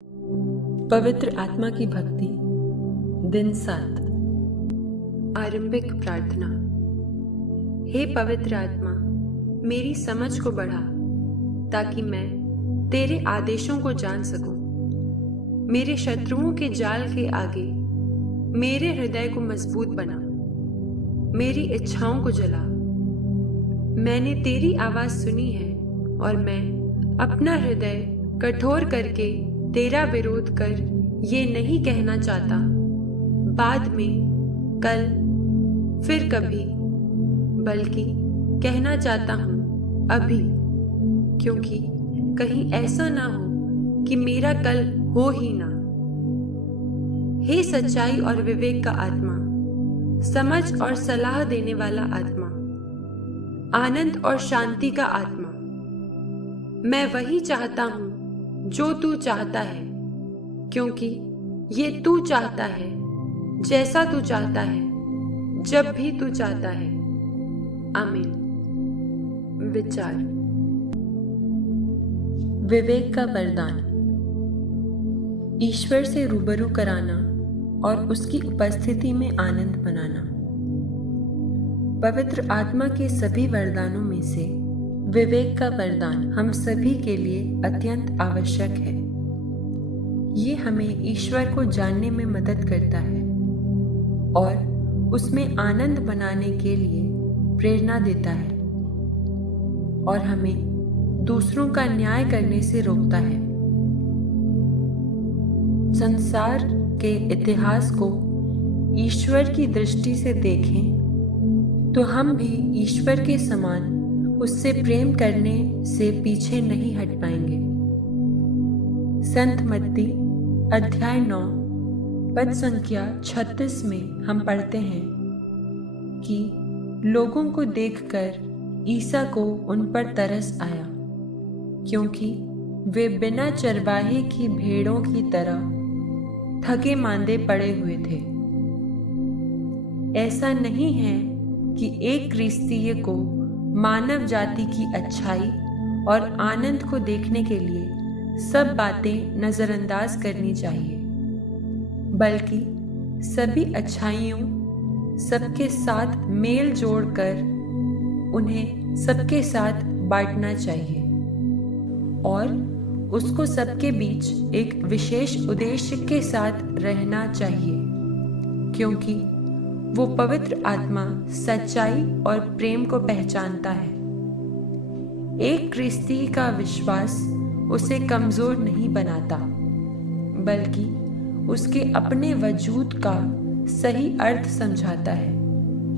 पवित्र आत्मा की भक्ति दिन 7। आरंभिक प्रार्थना। हे पवित्र आत्मा, मेरी समझ को बढ़ा ताकि मैं तेरे आदेशों को जान सकूं। मेरे शत्रुओं के जाल के आगे मेरे हृदय को मजबूत बना, मेरी इच्छाओं को जला। मैंने तेरी आवाज सुनी है और मैं अपना हृदय कठोर करके तेरा विरोध कर ये नहीं कहना चाहता, बाद में, कल, फिर कभी, बल्कि कहना चाहता हूँ अभी, क्योंकि कहीं ऐसा ना हो कि मेरा कल हो ही ना। हे सच्चाई और विवेक का आत्मा, समझ और सलाह देने वाला आत्मा, आनंद और शांति का आत्मा, मैं वही चाहता हूँ जो तू चाहता है, क्योंकि ये तू चाहता है, जैसा तू चाहता है, जब भी तू चाहता है। आमीन। विचार। विवेक का वरदान। ईश्वर से रूबरू कराना और उसकी उपस्थिति में आनंद मनाना। पवित्र आत्मा के सभी वरदानों में से विवेक का वरदान हम सभी के लिए अत्यंत आवश्यक है। ये हमें ईश्वर को जानने में मदद करता है और उसमें आनंद मनाने के लिए प्रेरणा देता है और हमें दूसरों का न्याय करने से रोकता है। संसार के इतिहास को ईश्वर की दृष्टि से देखें तो हम भी ईश्वर के समान उससे प्रेम करने से पीछे नहीं हट पाएंगे। संत मत्ती अध्याय 9 पद संख्या 36 में हम पढ़ते हैं कि लोगों को देखकर ईसा को उन पर तरस आया, क्योंकि वे बिना चरवाहे की भेड़ों की तरह थके मांदे पड़े हुए थे। ऐसा नहीं है कि एक क्रिस्तीय को मानव जाति की अच्छाई और आनंद को देखने के लिए सब बातें नजरअंदाज करनी चाहिए, बल्कि सभी अच्छाइयों सबके साथ मेल जोड़कर उन्हें सबके साथ बांटना चाहिए और उसको सबके बीच एक विशेष उद्देश्य के साथ रहना चाहिए, क्योंकि वो पवित्र आत्मा सच्चाई और प्रेम को पहचानता है। एक क्रिस्ती का विश्वास उसे कमजोर नहीं बनाता, बल्कि उसके अपने वजूद का सही अर्थ समझाता है।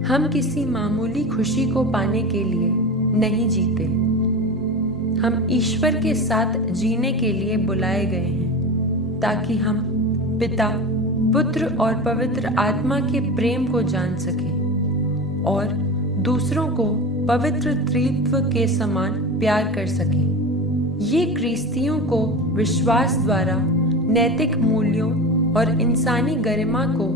हम किसी मामूली खुशी को पाने के लिए नहीं जीते, हम ईश्वर के साथ जीने के लिए बुलाए गए हैं, ताकि हम पिता, पुत्र और पवित्र आत्मा के प्रेम को जान सकें और दूसरों को पवित्र त्रित्व के समान प्यार कर सकें। ये क्रिस्तियों को विश्वास द्वारा नैतिक मूल्यों और इंसानी गरिमा को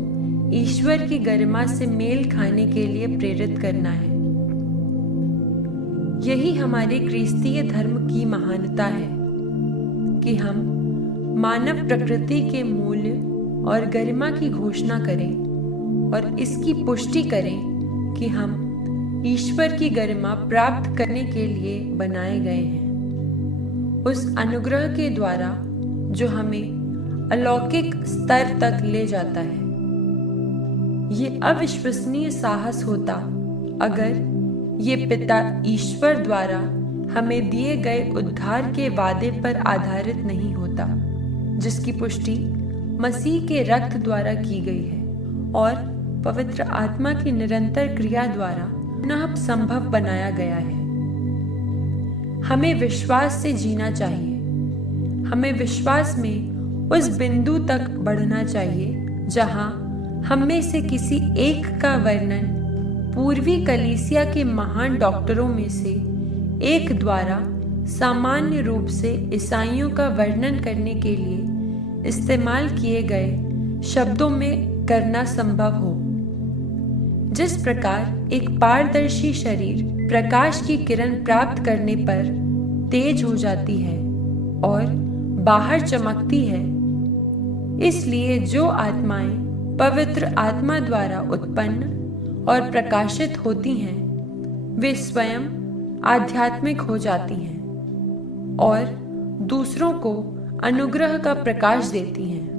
ईश्वर की गरिमा से मेल खाने के लिए प्रेरित करना है। यही हमारे क्रिस्तीय धर्म की महानता है कि हम मानव प्रकृति के मूल्य और गरिमा की घोषणा करें और इसकी पुष्टि करें कि हम ईश्वर की गरिमा प्राप्त करने के लिए बनाए गए हैं, उस अनुग्रह के द्वारा जो हमें अलौकिक स्तर तक ले जाता है। ये अविश्वसनीय साहस होता अगर ये पिता ईश्वर द्वारा हमें दिए गए उद्धार के वादे पर आधारित नहीं होता, जिसकी पुष्टि मसीह के रक्त द्वारा की गई है और पवित्र आत्मा की निरंतर क्रिया द्वारा पुनः संभव बनाया गया है। हमें विश्वास से जीना चाहिए। हमें विश्वास में उस बिंदु तक बढ़ना चाहिए जहां हम में से किसी एक का वर्णन पूर्वी कलीसिया के महान डॉक्टरों में से एक द्वारा सामान्य रूप से ईसाइयों का वर्णन करने के लिए इस्तेमाल किए गए शब्दों में करना संभव हो। जिस प्रकार एक पारदर्शी शरीर प्रकाश की किरण प्राप्त करने पर तेज हो जाती है और बाहर चमकती है, इसलिए जो आत्माएं पवित्र आत्मा द्वारा उत्पन्न और प्रकाशित होती हैं, वे स्वयं आध्यात्मिक हो जाती हैं और दूसरों को अनुग्रह का प्रकाश देती हैं।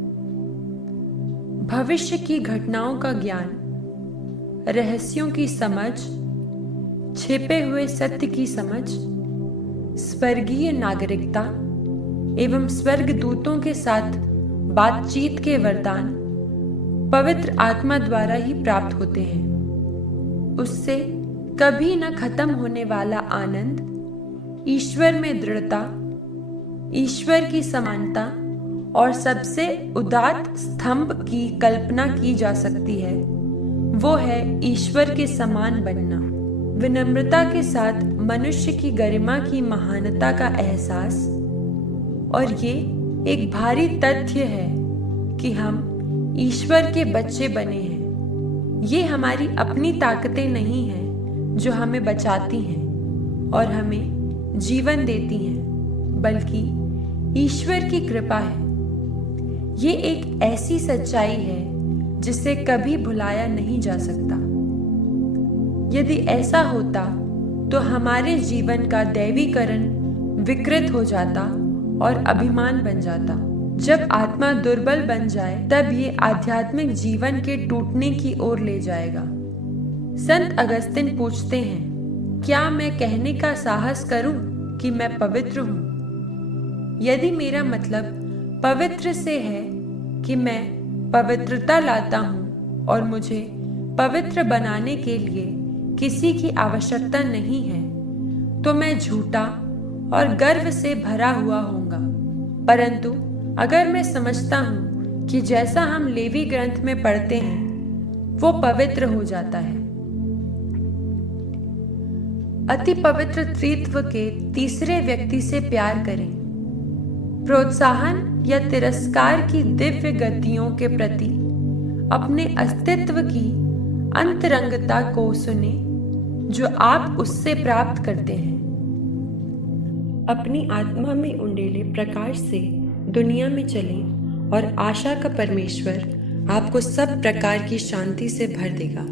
भविष्य की घटनाओं का ज्ञान, रहस्यों की समझ, छिपे हुए सत्य की समझ, स्वर्गीय नागरिकता एवं स्वर्गदूतों के साथ बातचीत के वरदान पवित्र आत्मा द्वारा ही प्राप्त होते हैं। उससे कभी न खत्म होने वाला आनंद, ईश्वर में दृढ़ता, ईश्वर की समानता और सबसे उदात्त स्तंभ की कल्पना की जा सकती है, वो है ईश्वर के समान बनना। विनम्रता के साथ मनुष्य की गरिमा की महानता का एहसास, और ये एक भारी तथ्य है कि हम ईश्वर के बच्चे बने हैं। ये हमारी अपनी ताकतें नहीं हैं जो हमें बचाती हैं और हमें जीवन देती हैं, बल्कि ईश्वर की कृपा है। ये एक ऐसी सच्चाई है जिसे कभी भुलाया नहीं जा सकता। यदि ऐसा होता तो हमारे जीवन का दैवीकरण विकृत हो जाता और अभिमान बन जाता। जब आत्मा दुर्बल बन जाए तब ये आध्यात्मिक जीवन के टूटने की ओर ले जाएगा। संत अगस्तिन पूछते हैं, क्या मैं कहने का साहस करूं कि मैं पवित्र हूं? यदि मेरा मतलब पवित्र से है कि मैं पवित्रता लाता हूं और मुझे पवित्र बनाने के लिए किसी की आवश्यकता नहीं है, तो मैं झूठा और गर्व से भरा हुआ होऊंगा। परंतु अगर मैं समझता हूं कि जैसा हम लेवी ग्रंथ में पढ़ते हैं वो पवित्र हो जाता है। अति पवित्र त्रित्व के तीसरे व्यक्ति से प्यार करें। प्रोत्साहन या तिरस्कार की दिव्य गतियों के प्रति अपने अस्तित्व की अंतरंगता को सुने जो आप उससे प्राप्त करते हैं। अपनी आत्मा में उंडेले प्रकाश से दुनिया में चलें और आशा का परमेश्वर आपको सब प्रकार की शांति से भर देगा,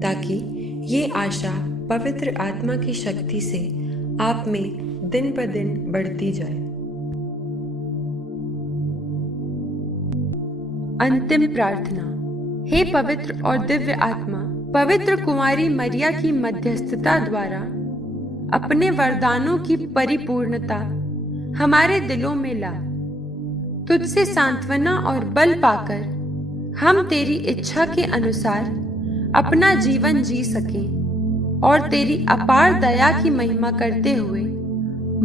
ताकि ये आशा पवित्र आत्मा की शक्ति से आप में दिन पर दिन बढ़ती जाए। अंतिम प्रार्थना। हे पवित्र और दिव्य आत्मा, पवित्र कुंवारी मरिया की मध्यस्थता द्वारा अपने वरदानों की परिपूर्णता हमारे दिलों में ला। तुझसे सांत्वना और बल पाकर हम तेरी इच्छा के अनुसार अपना जीवन जी सकें और तेरी अपार दया की महिमा करते हुए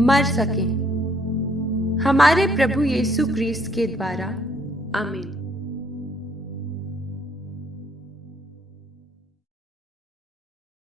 मर सकें। हमारे प्रभु यीशु क्रिस्त के द्वारा, आमीन।